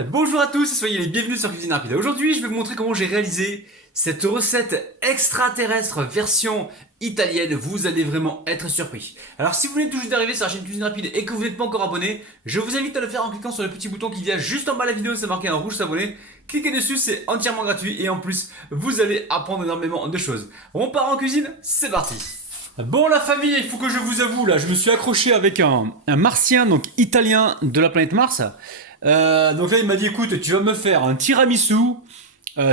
Bonjour à tous et soyez les bienvenus sur Cuisine Rapide. Aujourd'hui, je vais vous montrer comment j'ai réalisé cette recette extraterrestre version italienne. Vous allez vraiment être surpris. Alors si vous venez tout juste d'arriver sur la chaîne Cuisine Rapide et que vous n'êtes pas encore abonné, je vous invite à le faire en cliquant sur le petit bouton qui vient juste en bas de la vidéo, c'est marqué en rouge s'abonner. Cliquez dessus, c'est entièrement gratuit et en plus, vous allez apprendre énormément de choses. On part en cuisine, c'est parti. Bon la famille, il faut que je vous avoue, là je me suis accroché avec un martien, donc italien de la planète Mars. Donc là il m'a dit écoute, tu vas me faire un tiramisu.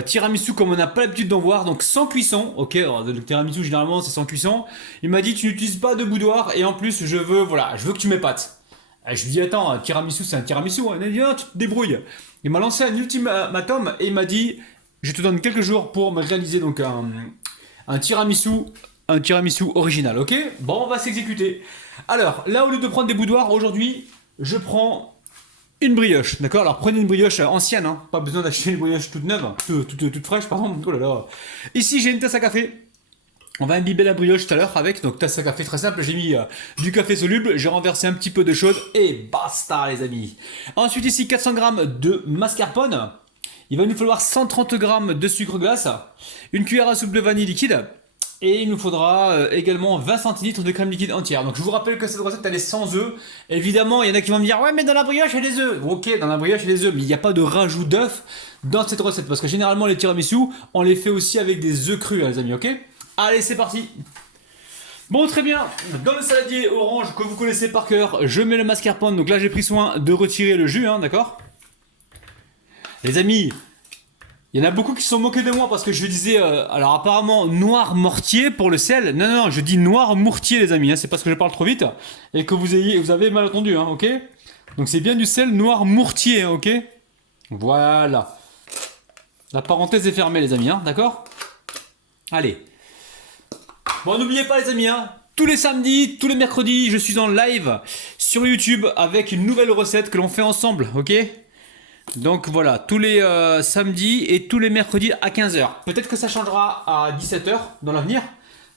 Tiramisu comme on n'a pas l'habitude d'en voir, donc sans cuisson. Ok, alors, le tiramisu généralement c'est sans cuisson. Il m'a dit tu n'utilises pas de boudoir et en plus je veux que tu m'épates. Je lui dis attends, un tiramisu c'est un tiramisu. Il m'a dit ah, tu te débrouilles. Il m'a lancé un ultimatum et il m'a dit je te donne quelques jours pour me réaliser donc un tiramisu. Un tiramisu original, ok? Bon, on va s'exécuter. Alors, là, au lieu de prendre des boudoirs, aujourd'hui, je prends une brioche, d'accord? Alors, prenez une brioche ancienne, hein. Pas besoin d'acheter une brioche toute neuve, toute fraîche, pardon. Oh là là. Ici, j'ai une tasse à café. On va imbiber la brioche tout à l'heure avec, donc tasse à café très simple. J'ai mis du café soluble, j'ai renversé un petit peu de chaude et basta, les amis. Ensuite, ici, 400 g de mascarpone. Il va nous falloir 130 g de sucre glace, une cuillère à soupe de vanille liquide. Et il nous faudra également 20 centilitres de crème liquide entière. Donc je vous rappelle que cette recette elle est sans œufs. Évidemment, il y en a qui vont me dire ouais mais dans la brioche il y a des œufs. Ok, dans la brioche il y a des œufs, mais il n'y a pas de rajout d'œufs dans cette recette. Parce que généralement les tiramisu, on les fait aussi avec des œufs crus, hein, les amis, ok? Allez, c'est parti. Bon, très bien. Dans le saladier orange que vous connaissez par cœur, je mets le mascarpone. Donc là j'ai pris soin de retirer le jus, hein, d'accord? Les amis, il y en a beaucoup qui se sont moqués de moi parce que je disais, alors apparemment noir mortier pour le sel. Non, non, non, je dis noir mourtier les amis, hein, c'est parce que je parle trop vite et que vous avez mal entendu, hein, ok? Donc c'est bien du sel noir mourtier, hein, ok? Voilà. La parenthèse est fermée les amis, hein, d'accord? Allez. Bon, n'oubliez pas les amis, hein, tous les samedis, tous les mercredis, je suis en live sur YouTube avec une nouvelle recette que l'on fait ensemble, ok? Donc voilà, tous les samedis et tous les mercredis à 15 h. Peut-être que ça changera à 17 h dans l'avenir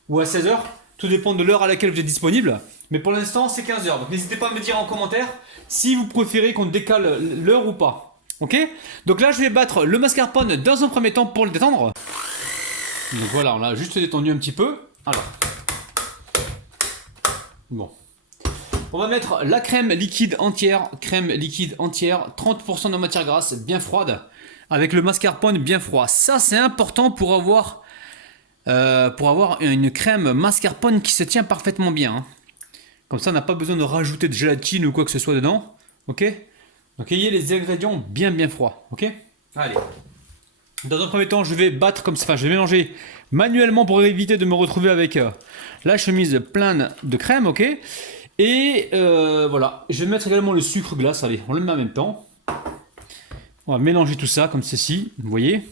ou à 16 h. Tout dépend de l'heure à laquelle vous êtes disponible. Mais pour l'instant, c'est 15 h. Donc n'hésitez pas à me dire en commentaire si vous préférez qu'on décale l'heure ou pas. Ok? Donc là, je vais battre le mascarpone dans un premier temps pour le détendre. Donc voilà, on l'a juste détendu un petit peu. Alors. Bon. On va mettre la crème liquide entière, 30% de matière grasse bien froide, avec le mascarpone bien froid. Ça c'est important pour avoir une crème mascarpone qui se tient parfaitement bien. Hein. Comme ça on n'a pas besoin de rajouter de gélatine ou quoi que ce soit dedans. Ok? Donc ayez les ingrédients bien froids. Ok? Allez. Dans un premier temps je vais battre comme ça, enfin je vais mélanger manuellement pour éviter de me retrouver avec la chemise pleine de crème. Ok? Et voilà, je vais mettre également le sucre glace, allez, on le met en même temps. On va mélanger tout ça comme ceci, vous voyez.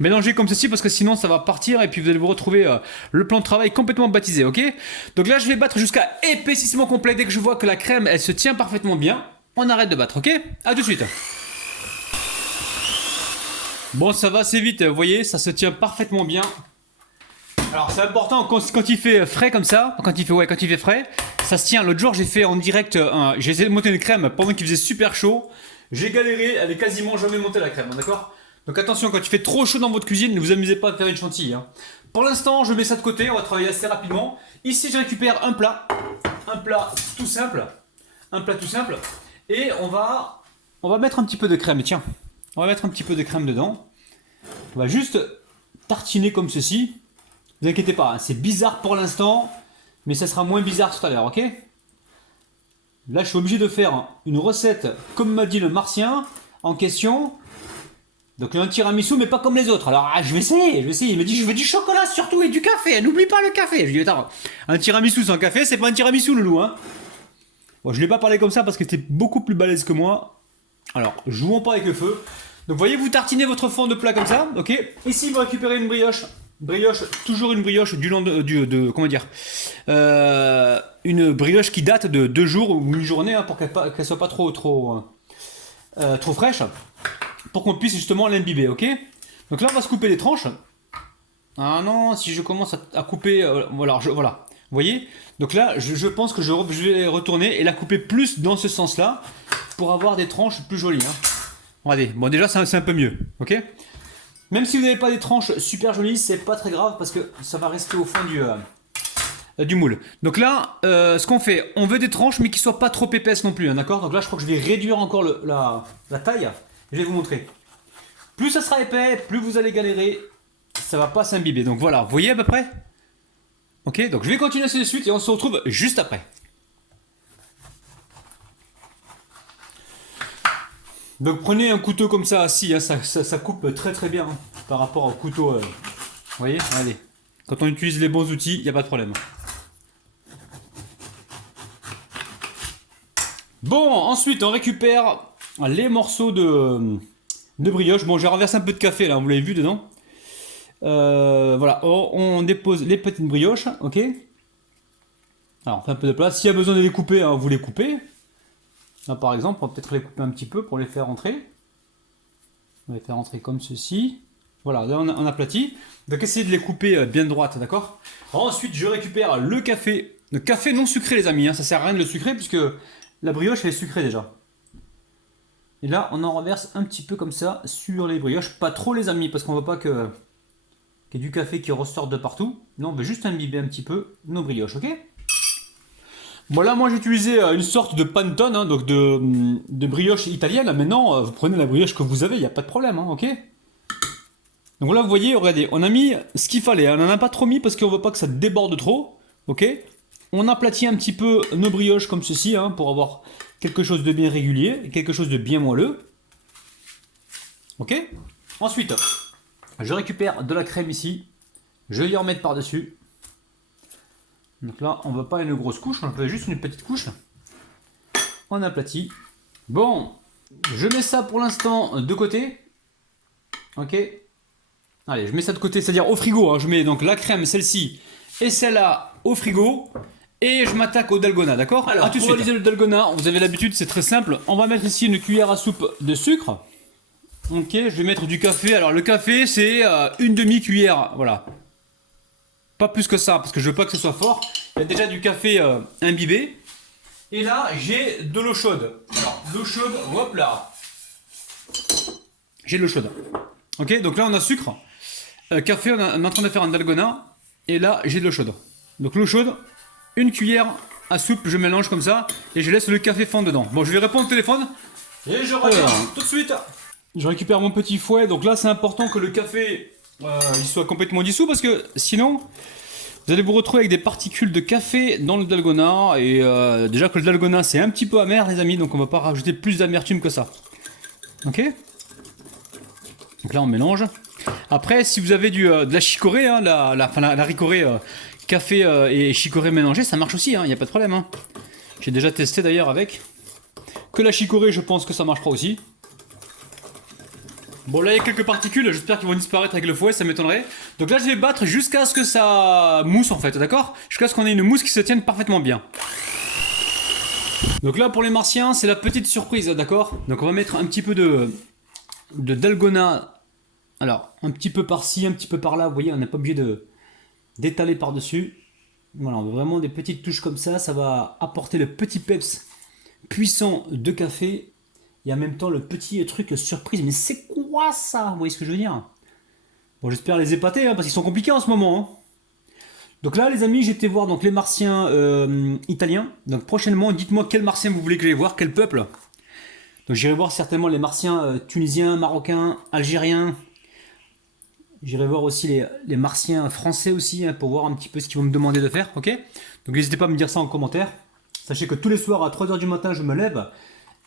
Mélangez comme ceci parce que sinon ça va partir et puis vous allez vous retrouver le plan de travail complètement baptisé, ok? Donc là je vais battre jusqu'à épaississement complet. Dès que je vois que la crème elle se tient parfaitement bien, on arrête de battre, ok? A tout de suite. Bon, ça va assez vite, vous voyez, ça se tient parfaitement bien. Alors c'est important quand il fait frais comme ça, quand il fait frais, ça se tient. L'autre jour j'ai fait en direct, j'ai essayé de monter une crème pendant qu'il faisait super chaud. J'ai galéré, elle est quasiment jamais montée la crème, d'accord? Donc attention, quand il fait trop chaud dans votre cuisine, ne vous amusez pas à faire une chantilly. Hein. Pour l'instant, je mets ça de côté, on va travailler assez rapidement. Ici je récupère un plat tout simple, et on va mettre un petit peu de crème, tiens. On va mettre un petit peu de crème dedans. On va juste tartiner comme ceci. Ne vous inquiétez pas, hein, c'est bizarre pour l'instant, mais ça sera moins bizarre tout à l'heure, ok? Là, je suis obligé de faire une recette, comme m'a dit le martien en question. Donc un tiramisu, mais pas comme les autres. Alors, je vais essayer. Il me dit, je veux du chocolat surtout et du café. N'oublie pas le café. Je lui dis, attends, un tiramisu sans café, c'est pas un tiramisu, loulou, hein? Bon, je ne l'ai pas parlé comme ça parce que c'était beaucoup plus balèze que moi. Alors, jouons pas avec le feu. Donc, voyez, vous tartinez votre fond de plat comme ça, ok? Ici, vous récupérez une brioche. Toujours une brioche comment dire, une brioche qui date de 2 jours ou une journée, hein, pour qu'elle soit pas trop fraîche, pour qu'on puisse justement l'imbiber, ok? Donc là on va se couper les tranches. Ah non, si je commence à couper, voilà, vous voyez? Donc là je pense que je vais retourner et la couper plus dans ce sens là, pour avoir des tranches plus jolies, hein. Regardez, bon déjà c'est un peu mieux, ok? Même si vous n'avez pas des tranches super jolies, c'est pas très grave parce que ça va rester au fond du moule. Donc là, ce qu'on fait, on veut des tranches mais qui soient pas trop épaisses non plus, hein, d'accord? Donc là je crois que je vais réduire encore la taille. Je vais vous montrer. Plus ça sera épais, plus vous allez galérer, ça va pas s'imbiber. Donc voilà, vous voyez à peu près? Ok, donc je vais continuer ainsi de suite et on se retrouve juste après. Donc prenez un couteau comme ça assis, hein, ça coupe très très bien hein, par rapport au couteau. Vous voyez? Allez. Quand on utilise les bons outils, il n'y a pas de problème. Bon, ensuite on récupère les morceaux de brioche. Bon, j'ai renversé un peu de café là, vous l'avez vu dedans. Voilà, on dépose les petites brioches, ok? Alors on fait un peu de place. S'il y a besoin de les couper, hein, vous les coupez. Là par exemple, on va peut-être les couper un petit peu pour les faire rentrer. On va les faire rentrer comme ceci. Voilà, là on aplatit. Donc essayez de les couper bien droite, d'accord? Ensuite je récupère le café. Le café non sucré les amis, hein, ça sert à rien de le sucrer puisque la brioche elle est sucrée déjà. Et là on en renverse un petit peu comme ça sur les brioches. Pas trop les amis parce qu'on ne veut pas qu'il y ait du café qui ressorte de partout. Non, on veut juste imbiber un petit peu nos brioches, ok? Bon là moi j'ai utilisé une sorte de panettone, hein, donc de brioche italienne. Maintenant vous prenez la brioche que vous avez, il n'y a pas de problème, hein, ok? Donc là vous voyez, regardez, on a mis ce qu'il fallait, hein. On n'en a pas trop mis parce qu'on ne veut pas que ça déborde trop, ok? On aplatit un petit peu nos brioches comme ceci, hein, pour avoir quelque chose de bien régulier, quelque chose de bien moelleux. Ok? Ensuite, je récupère de la crème ici, je vais y en mettre par-dessus. Donc là, on ne veut pas une grosse couche, on veut juste une petite couche. On aplatit. Bon, je mets ça pour l'instant de côté. Ok. Allez, je mets ça de côté, c'est-à-dire au frigo, hein. Je mets donc la crème, celle-ci, et celle-là au frigo. Et je m'attaque au dalgona, d'accord? Alors, pour réaliser le dalgona, vous avez l'habitude, c'est très simple. On va mettre ici une cuillère à soupe de sucre. Ok, je vais mettre du café. Alors, le café, c'est une demi-cuillère, voilà. Pas plus que ça, parce que je veux pas que ce soit fort. Il y a déjà du café imbibé. Et là, j'ai de l'eau chaude. Alors, l'eau chaude, hop là. J'ai de l'eau chaude. Ok, donc là, on a sucre. Café, on est en train de faire un dalgona. Et là, j'ai de l'eau chaude. Donc, l'eau chaude, une cuillère à soupe, je mélange comme ça. Et je laisse le café fondre dedans. Bon, je vais répondre au téléphone. Et je reviens tout de suite. Je récupère mon petit fouet. Donc là, c'est important que le café il soit complètement dissous. Parce que sinon, vous allez vous retrouver avec des particules de café dans le dalgona. Et déjà que le dalgona, c'est un petit peu amer, les amis. Donc on va pas rajouter plus d'amertume que ça. Ok? Donc là, on mélange. Après, si vous avez de la chicorée, hein, la ricorée, café et chicorée mélangée, ça marche aussi, il n'y a pas de problème. Hein. J'ai déjà testé d'ailleurs avec. Que la chicorée, je pense que ça marchera aussi. Bon, là, il y a quelques particules, j'espère qu'ils vont disparaître avec le fouet, ça m'étonnerait. Donc là, je vais battre jusqu'à ce que ça mousse, en fait, d'accord? Jusqu'à ce qu'on ait une mousse qui se tienne parfaitement bien. Donc là, pour les martiens, c'est la petite surprise, d'accord? Donc on va mettre un petit peu de dalgona. Alors, un petit peu par-ci, un petit peu par-là, vous voyez, on n'est pas obligé d'étaler par-dessus. Voilà, on veut vraiment des petites touches comme ça va apporter le petit peps puissant de café et en même temps le petit truc surprise. Mais c'est quoi ça? Vous voyez ce que je veux dire? Bon, j'espère les épater, hein, parce qu'ils sont compliqués en ce moment. Hein. Donc là, les amis, j'étais voir donc, les martiens italiens. Donc prochainement, dites-moi quel martien vous voulez que j'aille voir, quel peuple. Donc j'irai voir certainement les martiens tunisiens, marocains, algériens. J'irai voir aussi les martiens français aussi, hein, pour voir un petit peu ce qu'ils vont me demander de faire, ok? Donc n'hésitez pas à me dire ça en commentaire. Sachez que tous les soirs à 3h du matin, je me lève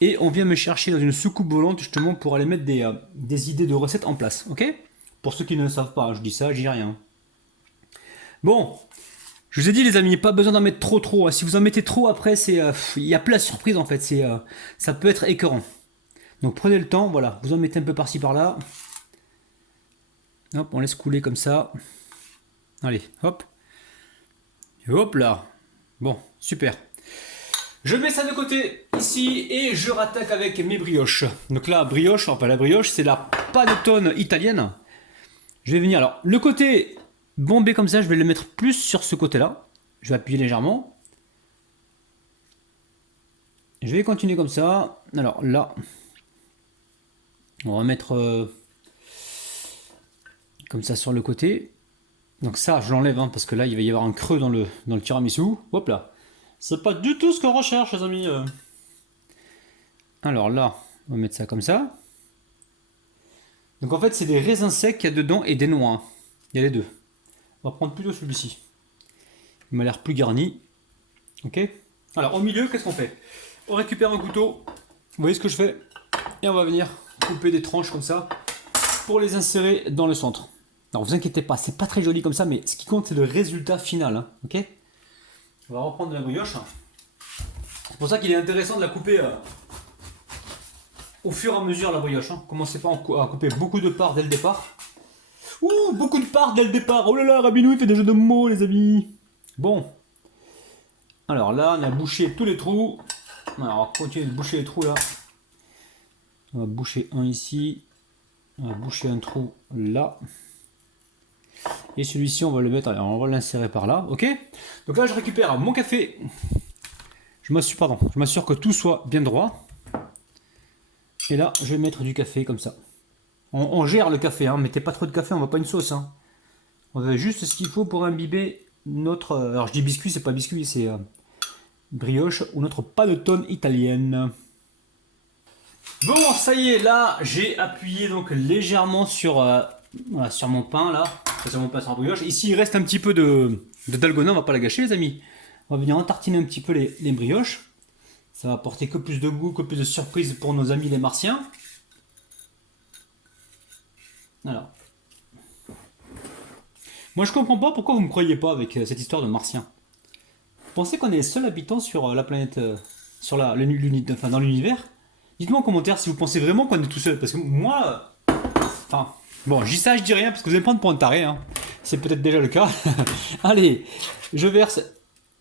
et on vient me chercher dans une soucoupe volante justement pour aller mettre des idées de recettes en place, ok? Pour ceux qui ne le savent pas, je dis ça, je dis rien. Bon, je vous ai dit les amis, pas besoin d'en mettre trop. Hein. Si vous en mettez trop après, il y a plein de surprises en fait, ça peut être écœurant. Donc prenez le temps, voilà, vous en mettez un peu par-ci par-là. Hop, on laisse couler comme ça. Allez, hop. Et hop là. Bon, super. Je mets ça de côté ici et je rattaque avec mes brioches. Donc là, brioche, enfin la brioche, c'est la panettone italienne. Je vais venir, alors, le côté bombé comme ça, je vais le mettre plus sur ce côté-là. Je vais appuyer légèrement. Je vais continuer comme ça. Alors là, On va mettre comme ça sur le côté. Donc ça, je l'enlève hein, parce que là, il va y avoir un creux dans le tiramisu. Hop là. C'est pas du tout ce qu'on recherche, les amis. Alors là, on va mettre ça comme ça. Donc en fait, c'est des raisins secs qu'il y a dedans et des noix. Il y a les deux. On va prendre plutôt celui-ci. Il m'a l'air plus garni. Ok. Alors au milieu, qu'est-ce qu'on fait? On récupère un couteau. Vous voyez ce que je fais? Et on va venir couper des tranches comme ça pour les insérer dans le centre. Alors vous inquiétez pas, c'est pas très joli comme ça, mais ce qui compte c'est le résultat final. Hein, ok. On va reprendre la brioche. C'est pour ça qu'il est intéressant de la couper au fur et à mesure la brioche. Hein. Commencez pas à couper beaucoup de parts dès le départ. Ouh, beaucoup de parts dès le départ. Oh là là, Rabinou il fait des jeux de mots les amis. Bon. Alors là, on a bouché tous les trous. Alors on va continuer de boucher les trous là. On va boucher un ici. On va boucher un trou là. Et celui-ci, on va le mettre, alors on va l'insérer par là, ok? Donc là, je récupère mon café. Je m'assure que tout soit bien droit. Et là, je vais mettre du café comme ça. On gère le café, hein. Mettez pas trop de café, on ne va pas une sauce. Hein. On veut juste ce qu'il faut pour imbiber notre... alors je dis biscuit, c'est pas biscuit, c'est brioche ou notre panettone italienne. Bon, ça y est, là, j'ai appuyé donc légèrement sur, voilà, sur mon pain, là. Sur mon pain sur la brioche. Ici, il reste un petit peu de dalgona, on va pas la gâcher, les amis. On va venir entartiner un petit peu les brioches. Ça va apporter que plus de goût, que plus de surprise pour nos amis les martiens. Alors. Moi, je comprends pas pourquoi vous me croyez pas avec cette histoire de martiens. Vous pensez qu'on est les seuls habitants sur la planète, sur enfin, dans l'univers? Dites-moi en commentaire si vous pensez vraiment qu'on est tout seul, parce que moi... Enfin, bon, je dis ça, je dis rien, parce que vous allez me prendre pour un taré, hein. C'est peut-être déjà le cas. Allez, je verse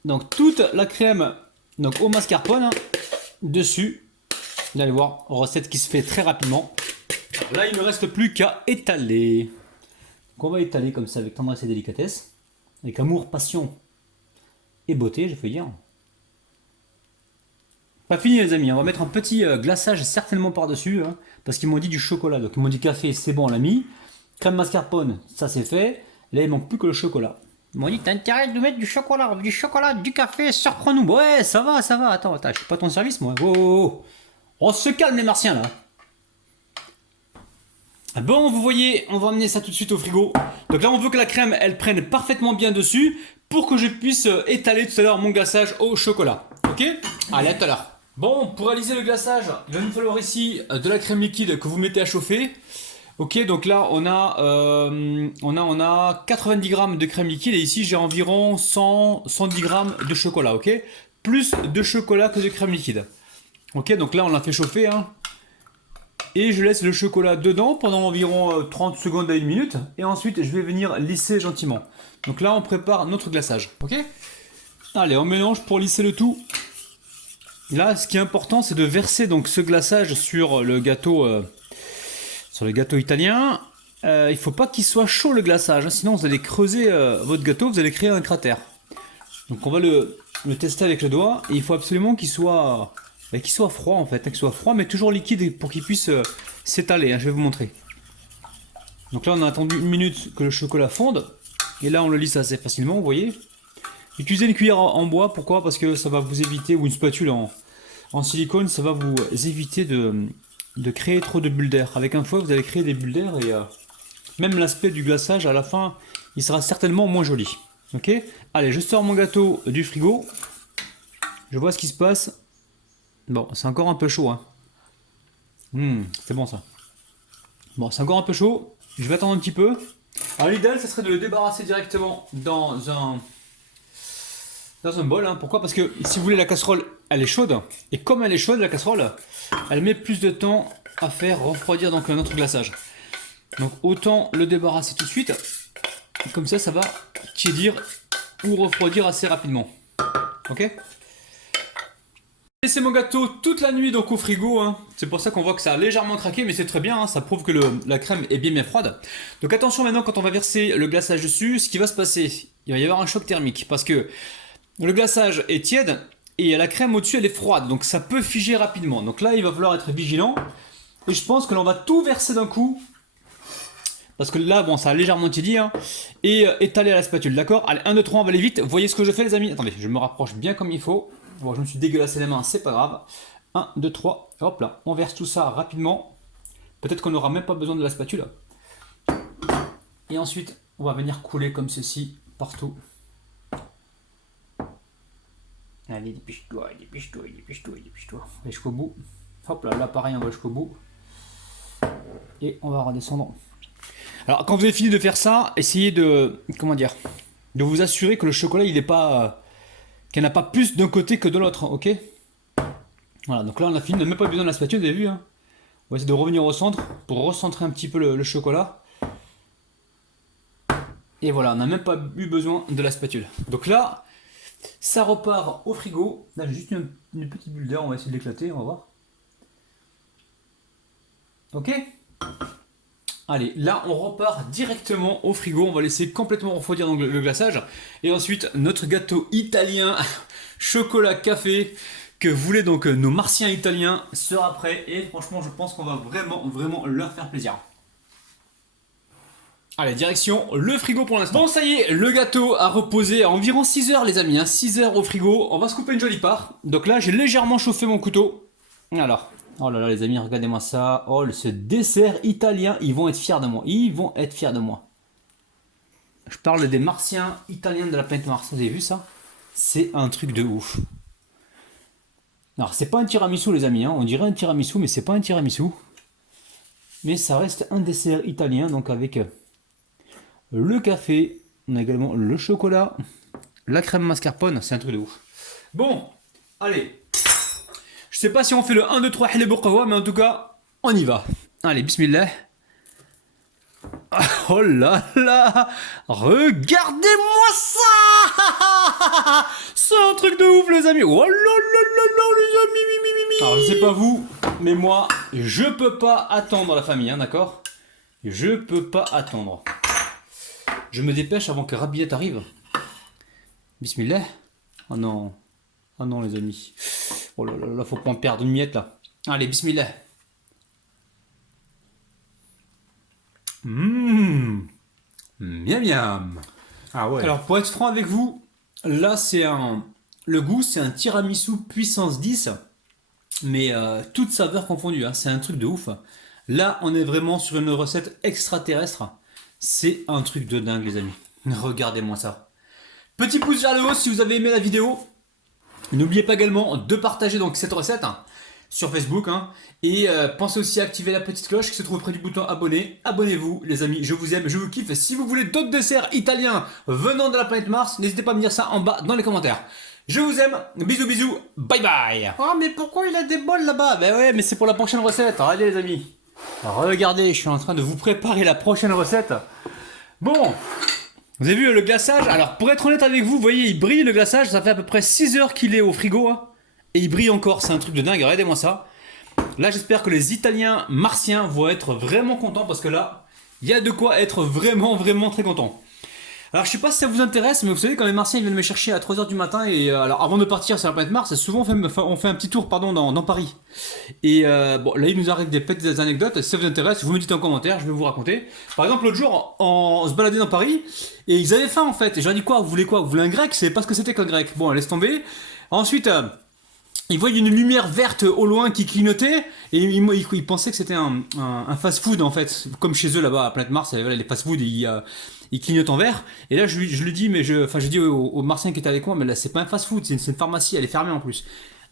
donc toute la crème donc, au mascarpone dessus. Vous allez voir, recette qui se fait très rapidement. Là, il ne me reste plus qu'à étaler. Donc on va étaler comme ça avec tendresse et délicatesse. Avec amour, passion et beauté, je peux dire. Pas fini les amis, on va mettre un petit glaçage certainement par-dessus, hein, parce qu'ils m'ont dit du chocolat. Donc ils m'ont dit café, c'est bon, on l'a mis. Crème mascarpone, ça c'est fait. Là il manque plus que le chocolat. Ils m'ont dit t'as intérêt de mettre du chocolat, du café, surprends-nous. Ouais, ça va. Attends, je suis pas ton service moi. Oh. On se calme les martiens là. Bon, vous voyez, on va emmener ça tout de suite au frigo. Donc là on veut que la crème elle prenne parfaitement bien dessus pour que je puisse étaler tout à l'heure mon glaçage au chocolat. Ok? Allez, à tout à l'heure. Bon, pour réaliser le glaçage, il va nous falloir ici de la crème liquide que vous mettez à chauffer. Ok, donc là on a 90 grammes de crème liquide et ici j'ai environ 110 grammes de chocolat, ok? Plus de chocolat que de crème liquide. Ok, donc là on l'a fait chauffer, hein. Et je laisse le chocolat dedans pendant environ 30 secondes à 1 minute. Et ensuite je vais venir lisser gentiment. Donc là on prépare notre glaçage, ok? Allez, on mélange pour lisser le tout. Là, ce qui est important, c'est de verser donc ce glaçage sur le gâteau italien. Il ne faut pas qu'il soit chaud le glaçage, hein, sinon vous allez creuser votre gâteau, vous allez créer un cratère. Donc on va le tester avec le doigt. Et il faut absolument qu'il soit froid en fait, qu'il soit froid mais toujours liquide pour qu'il puisse s'étaler. Hein, je vais vous montrer. Donc là, on a attendu 1 minute que le chocolat fonde. Et là, on le lisse assez facilement, vous voyez. Utilisez une cuillère en bois, pourquoi? Parce que ça va vous éviter, ou une spatule en silicone, ça va vous éviter de créer trop de bulles d'air. Avec un fouet, vous allez créer des bulles d'air et même l'aspect du glaçage à la fin, il sera certainement moins joli. Ok? Allez, je sors mon gâteau du frigo. Je vois ce qui se passe. Bon, c'est encore un peu chaud. Hein. C'est bon ça. Bon, c'est encore un peu chaud. Je vais attendre un petit peu. Alors l'idéal, ce serait de le débarrasser directement dans un bol, hein. Pourquoi? Parce que si vous voulez, la casserole elle est chaude et comme elle est chaude, la casserole elle met plus de temps à faire refroidir donc notre glaçage. Donc autant le débarrasser tout de suite, comme ça va tiédir ou refroidir assez rapidement. Ok? J'ai laissé mon gâteau toute la nuit donc au frigo, hein. C'est pour ça qu'on voit que ça a légèrement craqué, mais c'est très bien, hein. Ça prouve que la crème est bien froide. Donc attention maintenant quand on va verser le glaçage dessus, ce qui va se passer, il va y avoir un choc thermique parce que le glaçage est tiède et la crème au-dessus elle est froide, donc ça peut figer rapidement. Donc là il va falloir être vigilant Et je pense que l'on va tout verser d'un coup. Parce que là, bon, ça a légèrement tiédi. Hein, et étaler à la spatule, d'accord? Allez, 1, 2, 3, on va aller vite. Voyez ce que je fais, les amis? Attendez, je me rapproche bien comme il faut. Bon, je me suis dégueulassé les mains, c'est pas grave. 1, 2, 3, hop là. On verse tout ça rapidement. Peut-être qu'on n'aura même pas besoin de la spatule. Et ensuite, on va venir couler comme ceci, partout. Allez, dépêche-toi, dépêche-toi, dépêche-toi, dépêche-toi. On va jusqu'au bout. Hop là, là pareil, on va jusqu'au bout. Et on va redescendre. Alors, quand vous avez fini de faire ça, essayez de, comment dire, de vous assurer que le chocolat, il n'est pas, qu'il n'y en a pas plus d'un côté que de l'autre, ok? Voilà, donc là, on a fini, on n'a même pas besoin de la spatule, vous avez vu, hein? On va essayer de revenir au centre pour recentrer un petit peu le chocolat. Et voilà, on n'a même pas eu besoin de la spatule. Donc là, ça repart au frigo. Là, j'ai juste une petite bulle d'air, on va essayer de l'éclater, on va voir. Ok? Allez, là, on repart directement au frigo. On va laisser complètement refroidir donc le glaçage. Et ensuite, notre gâteau italien, chocolat café, que voulaient donc nos martiens italiens, sera prêt. Et franchement, je pense qu'on va vraiment leur faire plaisir. Allez, direction le frigo pour l'instant. Bon, ça y est, le gâteau a reposé à environ 6 heures, les amis. Hein, 6 heures au frigo. On va se couper une jolie part. Donc là, j'ai légèrement chauffé mon couteau. Alors, oh là là, les amis, regardez-moi ça. Oh, ce dessert italien, ils vont être fiers de moi. Ils vont être fiers de moi. Je parle des martiens italiens de la planète Mars. Vous avez vu ça? C'est un truc de ouf. Alors, c'est pas un tiramisu, les amis. Hein. On dirait un tiramisu, mais c'est pas un tiramisu. Mais ça reste un dessert italien, donc avec le café, on a également le chocolat, la crème mascarpone, c'est un truc de ouf. Bon, allez. Je sais pas si on fait le 1, 2, 3 halib qawa, mais en tout cas, on y va. Allez, bismillah. Oh là là, regardez-moi ça. C'est un truc de ouf, les amis. Oh là là là là, les amis. Alors, je sais pas vous, mais moi, je peux pas attendre, la famille, hein, d'accord? Je peux pas attendre. Je me dépêche avant que Rabiette arrive. Bismillah. Oh non. Oh non, les amis. Oh là là là, faut pas en perdre une miette là. Allez, bismillah. Miam miam. Ah ouais. Alors, pour être franc avec vous, là, c'est un. Le goût, c'est un tiramisu puissance 10. Mais toutes saveurs confondues. Hein. C'est un truc de ouf. Là, on est vraiment sur une recette extraterrestre. C'est un truc de dingue, les amis. Regardez-moi ça. Petit pouce vers le haut si vous avez aimé la vidéo. N'oubliez pas également de partager donc cette recette sur Facebook. Hein, et pensez aussi à activer la petite cloche qui se trouve près du bouton abonner. Abonnez-vous, les amis. Je vous aime, je vous kiffe. Si vous voulez d'autres desserts italiens venant de la planète Mars, n'hésitez pas à me dire ça en bas dans les commentaires. Je vous aime. Bisous, bisous. Bye bye. Oh, mais pourquoi il a des bols là-bas? Ben ouais, mais c'est pour la prochaine recette. Allez, les amis. Regardez, je suis en train de vous préparer la prochaine recette. Bon, vous avez vu le glaçage? Alors, pour être honnête avec vous, vous voyez, il brille le glaçage. Ça fait à peu près 6 heures qu'il est au frigo. Hein, et il brille encore. C'est un truc de dingue. Regardez-moi ça. Là, j'espère que les Italiens martiens vont être vraiment contents. Parce que là, il y a de quoi être vraiment très content. Alors, je sais pas si ça vous intéresse, mais vous savez, quand les Martiens ils viennent me chercher à 3 h du matin, et alors avant de partir sur la planète Mars, souvent on fait un petit tour dans Paris. Et bon, là, il nous arrive des petites anecdotes. Si ça vous intéresse, vous me dites en commentaire, je vais vous raconter. Par exemple, l'autre jour, on se baladait dans Paris, et ils avaient faim en fait. Et je leur ai dit quoi? Vous voulez quoi? Vous voulez un grec? C'est pas ce que c'était qu'un grec. Bon, laisse tomber. Ensuite, ils voyaient une lumière verte au loin qui clignotait, et ils pensaient que c'était un fast-food en fait. Comme chez eux là-bas à Planète Mars, voilà, les fast-food, ils clignotent en vert. Et là, je lui dis, mais j'ai dit au Martien qui était avec moi, mais là, c'est pas un fast-food, c'est une pharmacie, elle est fermée en plus.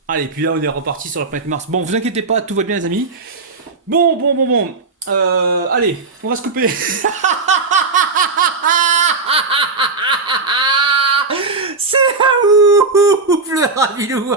Allez, puis là, on est reparti sur la planète Mars. Bon, vous inquiétez pas, tout va bien, les amis. Bon. Allez, on va se couper. C'est un ouf, le ravilou.